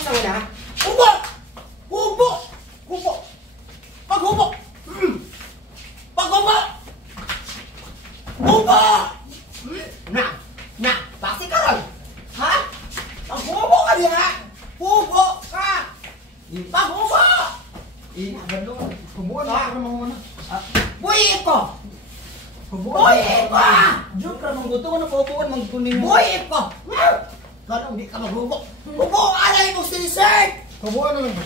Asa wala? Hubo! Hubo! Hubo! Paghubo! Paghubo! Hubo! Na! Basi ka ron! Ha? Paghubo ka diha! Hubo ka! Paghubo! Hubuan na naman muna. Buhi ko! Hubuan. Buhi ko! Diyo ka mang gusto na paupuan mang kuning. Buhi ko! Kano hindi ka maghubo? Hubo! Alay mo sinisig! Hubuan na lang.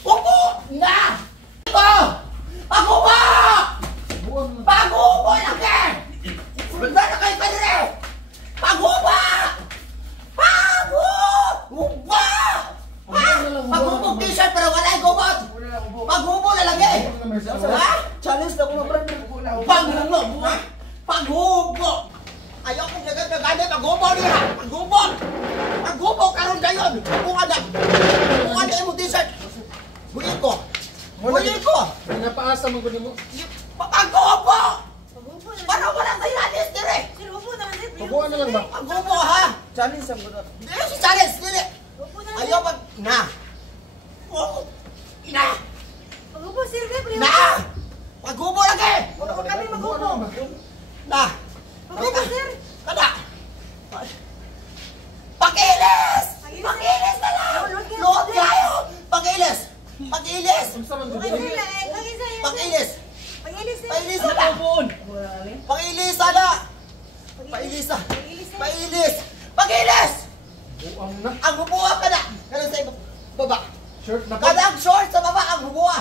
Hubo! Na! Ko! Paghubo! Hubuan na lang. Paghubo lagi! Banda na kayo pa dire! Paghubo! Paghubo! Paghubo t-shirt pero wala yung gubot! Paghubo na lagi! Ha? Challenge na ko na brad. Paghubo! Paghubo! Ayaw kong nagagagana, paghubo niya! Paghubo! Paghubo karon gayon! Kung ada yung t-shirt! Buyin ko! Buyin ko! Pinapaasa mo kunin mo. Paghubo! Paano mo lang tayo natin, dire? Hubuan na lang ba? Paghubo ha! Challenge ang gusto. Dili si Charles! Dili! Ayaw pag... Na! Oh! Ina! Na! Paghubo lagi! Na! Kada! Pakilis! Pakilis na lang! Load kayo! Pakilis! Pakilis! Unsa man gud? Pakilis! Pakilis na! Pakilis na! Pakilis na! Pakilis! Pakilis! Buang na. Ang hubuha ka na! Ganun sa baba! Shirt na. Kadang short sa baba ang hubuha!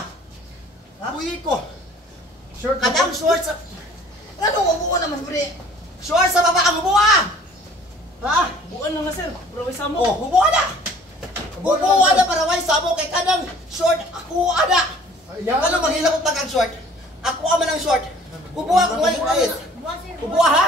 Buhi ko! Shirt na. Kadang short sa... Ano hubuha naman, bre? Short sa baba ang hubuha! Ha? Buan na nga sir. Pero isa mo. Oh, hubuha na! Hubuha na para way sabo kay kadang short ako ana! Ano maghilak og tagang short? Ako man ang short! Hubuha ko ngay ayos! Hubuha ha?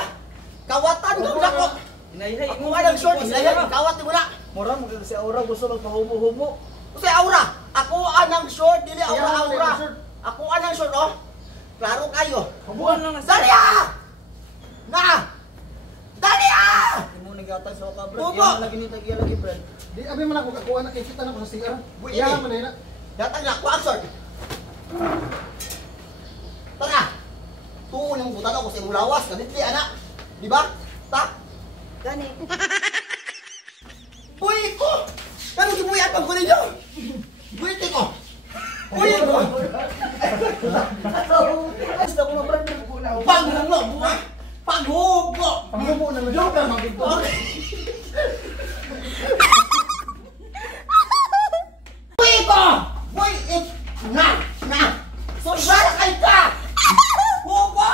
Kawatan ko na ko! Inayhay Ako anang short! Ilayan! Kawat mo na! Mura mo si Aura gusto magpahubo-hubo. Kasi aura! Ako anang short! Dili Ayaw, aura-aura! short. Ako anang short oh! Klaro kayo! Hubuan lang nga Dali ah! Na! Dali ah! Imo nagatag sa ka brad. Hubo. Yan lagi ni tagiya lagi brad. Di abi man ako kakuha na kay kita na ko sa CR. Buhi, Iya eh. man na. Datang na! Ako ang short! Tara! Tuon yung butan ako sa imong lawas! Ganitli anak! Di ba? Ta! Buhi ko! Pero gibuyan pag kunin nyo! Buhi ko! Buhi ko! Gusto ko na brad. Paghubo! Paghubo! Panghubo na lang. Joke lang dito. Buhi ko! Buhi! Na! Na! So, ibara kayo ka! Hubo!